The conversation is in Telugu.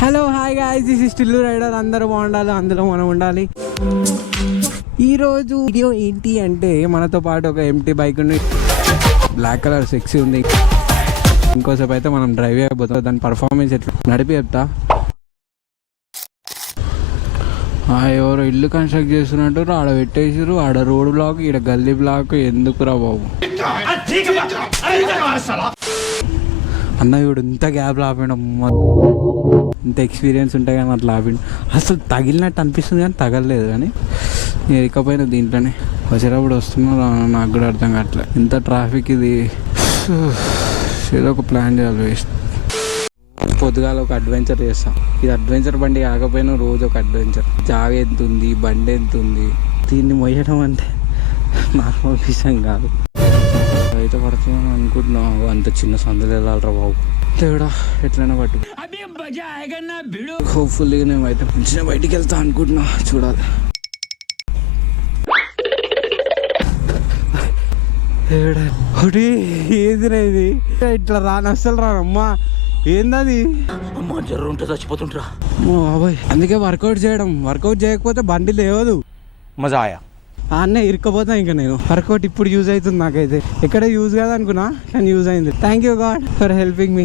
Hello hi guys, this is Tillu Rider. అందరూ బాగుండాలి, అందులో మనం ఉండాలి. ఈరోజు వీడియో ఏంటి అంటే మనతో పాటు ఒక ఎంటీ బైక్ ఉంది, బ్లాక్ కలర్ సెక్సీ ఉంది. ఇంకోసేపు అయితే మనం డ్రైవ్ అయిపోతాం. దాని పర్ఫార్మెన్స్ ఎట్లా నడిపి చెప్తా. ఎవరు ఇల్లు కన్స్ట్రక్ట్ చేస్తున్నట్టు ఆడ పెట్టేసారు. ఆడ రోడ్ బ్లాక్, ఈడ గల్లీ బ్లాక్. ఎందుకురా బాబు అన్న, వీడు ఇంత గ్యాప్ లాపడం, ఇంత ఎక్స్పీరియన్స్ ఉంటాయి కానీ అట్లా లాపిండు. అసలు తగిలినట్టు అనిపిస్తుంది కానీ తగలలేదు. కానీ నేను ఎక్కపోయినా దీంట్లోనే వచ్చేటప్పుడు వస్తున్నా, నాకు కూడా అర్థం కావట్లేదు. ఇంత ట్రాఫిక్ ఇది. ఏదో ఒక ప్లాన్ చేయాలి. వేస్ట్ పొద్దుగాల ఒక అడ్వెంచర్ చేస్తాం. ఇది అడ్వెంచర్ బండి కాకపోయినా రోజు ఒక అడ్వెంచర్. జాగ ఎంత ఉంది, బండి ఎంత ఉంది, దీన్ని మొయ్యడం అంటే నార్మల్ విషయం కాదు. అయితే పడుతున్నాను అనుకుంటున్నావు, అంత చిన్న సందులు వెళ్ళాలరా బాబు. దేవుడా ఎట్లయినా పట్టు. హోప్ఫుల్లీ నేను అయితే మంచిగా బయటికి వెళ్తా అనుకుంటున్నా, చూడాలి. ఏదిరా ఇది? ఇట్లా రాను, అస్సలు రానమ్మా. ఏందది? జ్వరం ఉంటే చచ్చిపోతుంటా బాబాయ్. అందుకే వర్కౌట్ చేయకపోతే బండి లేవదు. మజా ఆయా. అన్నీ ఇరుక్కపోతా. ఇంకా నేను వర్కౌట్ ఇప్పుడు యూజ్ అవుతుంది నాకైతే. ఎక్కడ యూజ్ కాదనుకున్నా కానీ యూజ్ అయింది. Thank you God for helping me.